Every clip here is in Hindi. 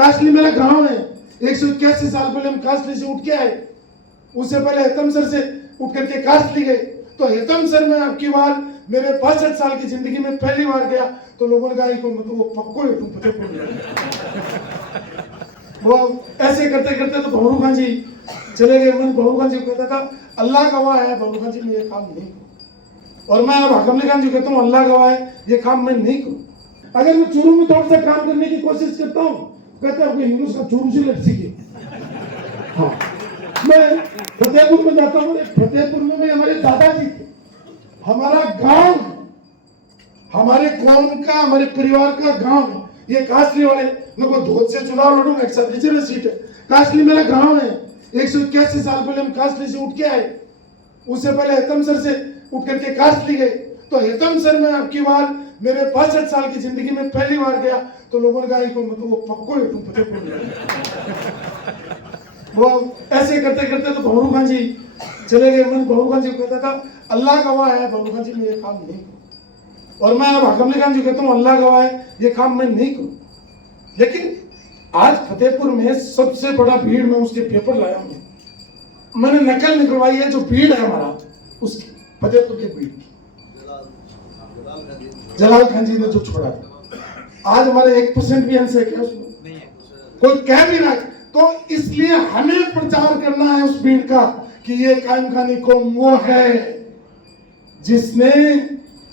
काशली मेरा गांव है। 181 साल पहले हम काशली से उठ के आए, उससे पहले हेतम सर से उठ करके काशली गए। तो हेतम सर में आपकी बार मेरे 65 साल की जिंदगी में पहली बार गया तो लोगों ने कहा मतलब वो पक्को है, तुम फतेहपुर। वो ऐसे करते करते तो भंवरू खान जी चले गए। मैं भंवरू खान जी को कहता था अल्लाह गवाह है भंवरू खान जी मैं ये काम नहीं करूँ, और मैं अब हकम अली खान जी कहता हूँ अल्लाह गवाह है ये काम मैं नहीं करूँ। अगर मैं चूरू में थोड़ा सा काम करने की कोशिश करता हूँ कहते हैं यूनुस का चूरू से लट सीखे। हाँ, मैं फतेहपुर में जाता हूँ, फतेहपुर में हमारे दादाजी थे, हमारा गांव, हमारे कौम का, हमारे परिवार का गांव है ये काशली वाले। मैं को धोत से चुनाव लड़ूंगा, एक साथ रिजर्व सीट है। काशली मेरा गांव है। 181 साल पहले हम काशली से उठ के आए, उससे पहले हेतम सर से उठ करके काशली गए। तो हेतम सर में आपकी बार मेरे 65 साल की जिंदगी में पहली बार गया तो लोगों ने कहा मतलब वो पक्को है, तुम फतेहपुर। वो ऐसे करते करते तो भंवरू खान जी चले गए। मैं भंवरू खान जी को कहता था अल्लाह गवाह है भंवरू खान जी मैं ये काम नहीं करूँ, और मैं अब हकम अली खान जी कहता हूँ अल्लाह गवाह है ये काम मैं नहीं करूँ। लेकिन आज फतेहपुर में सबसे बड़ा भीड़ में उसके पेपर लाया हूँ, मैंने नकल निकलवाई है जो भीड़ है हमारा उसकी, फतेहपुर की भीड़ की। जलाल खान जी ने जो छोड़ा था आज हमारे 1% भी अंश है क्या उसमें, कोई कह भी रहा है। तो इसलिए हमें प्रचार करना है उस भीड़ का कि ये कायम खानी कौम वो है जिसने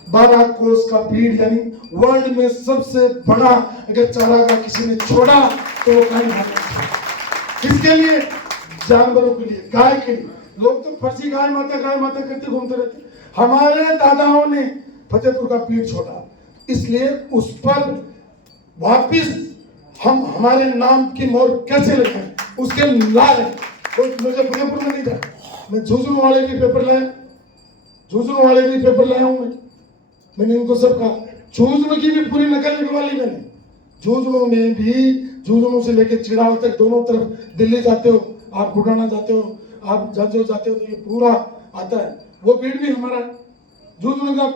12 कोस का भीड़ यानी वर्ल्ड में सबसे बड़ा अगर चारागाह किसी ने छोड़ा तो वो कायम खानी। किसके लिए? जानवरों के लिए, गाय के लिए। लोग तो फर्जी गाय माता करते घूमते रहते। हमारे दादाओं ने फतेहपुर का भीड़ छोड़ा, इसलिए उस पर वापिस हम हमारे नाम की मोहर कैसे लगाएं उसके लाल है। कोई मुझे फतेहपुर में नहीं था, मैं झुंझुनू वाले भी पेपर लाया, झुंझुनू वाले भी पेपर लाया हूं। मैंने इनको सब कहा, झुंझुनू की भी पूरी नकल निकलवा ली मैंने। झुंझुनू में भी, झुंझुनू से लेकर चिड़ाव तक दोनों तरफ दिल्ली जाते हो आप, बुढ़ाना जाते हो आप, जज्जो जाते हो तो ये पूरा आता है। वो भीड़ भी हमारा, झुंझुनू का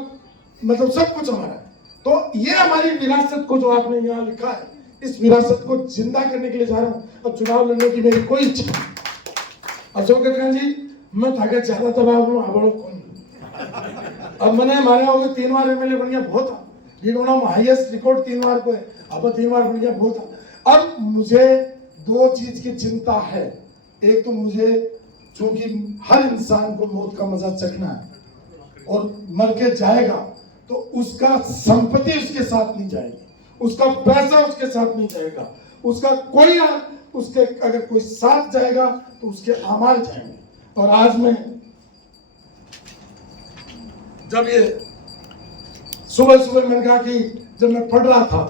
मतलब सब कुछ हमारा। तो ये हमारी विरासत को जो आपने यहाँ लिखा है, इस विरासत को जिंदा करने के लिए जा रहा हूँ। अब चुनाव लड़ने की मेरी कोई इच्छा नहीं। अशोक खान जी मैं था ज्यादा दबाव में आवाड़ो कौन, अब मैंने मारा हो 3 बार एमएलए बन गया बहुत, हाईएस्ट रिकॉर्ड 3 बार को है, अब 3 बार बन गया बहुत। अब मुझे 2 चीज की चिंता है। एक तो मुझे चूंकि हर इंसान को मौत का मजा चखना है और मर के जाएगा तो उसका संपत्ति उसके साथ नहीं जाएगी, उसका पैसा उसके साथ नहीं जाएगा, उसका कोई उसके अगर कोई साथ जाएगा तो उसके अमाल जाएंगे। और आज मैं जब ये सुबह मैंने कहा कि जब मैं पढ़ रहा था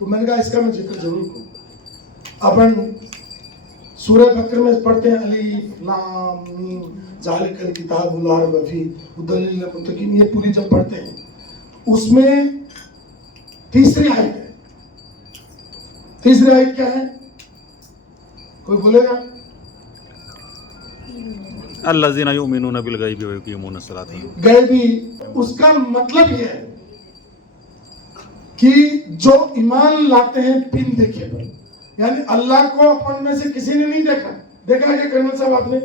तो मैंने कहा इसका मैं जिक्र जरूर करूं। अपन सूरह बकर में पढ़ते हैं अलीफ लाम मीम ज़ालिकल किताबुल ला रैब फीह हुदल लिल मुत्तकीन, ये पूरी जब पढ़ते हैं उसमें तीसरी आयत है। तीसरी आयत क्या है कोई बोलेगा? अल्लज़ीना युमिनूना बिल गैबि व युकीमूना सलात। गैबी उसका मतलब ये है कि जो ईमान लाते हैं बिन देखे पर, यानी अल्लाह को अपन में से किसी ने नहीं देखा। देखा है कि कर्नल साहब आपने,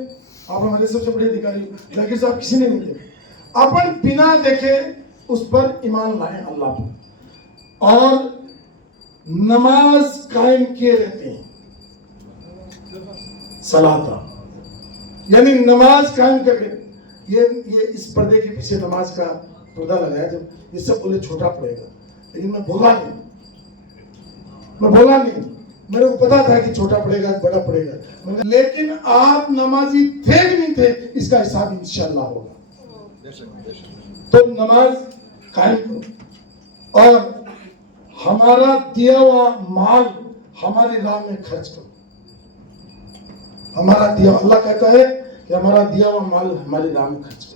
आप हमारे सबसे बड़े अधिकारी हो, जाकिर साहब किसी ने नहीं देखा। अपन बिना देखे उस पर ईमान लाए अल्लाह पर और नमाज कायम किए रहते हैं। सलाता यानी नमाज कायम करके, ये इस पर्दे के पीछे नमाज का पर्दा लगाया। जब ये सब बोले छोटा पड़ेगा, लेकिन मैं बोला नहीं, मेरे को पता था कि छोटा पड़ेगा बड़ा पड़ेगा, लेकिन आप नमाजी थे भी नहीं थे इसका हिसाब इंशाअल्लाह होगा। तो नमाज कायम करो और हमारा दिया हुआ माल हमारी राह में खर्च करो। हमारा दिया, अल्लाह कहता है कि हमारा दिया हुआ माल हमारी राह में खर्च करो।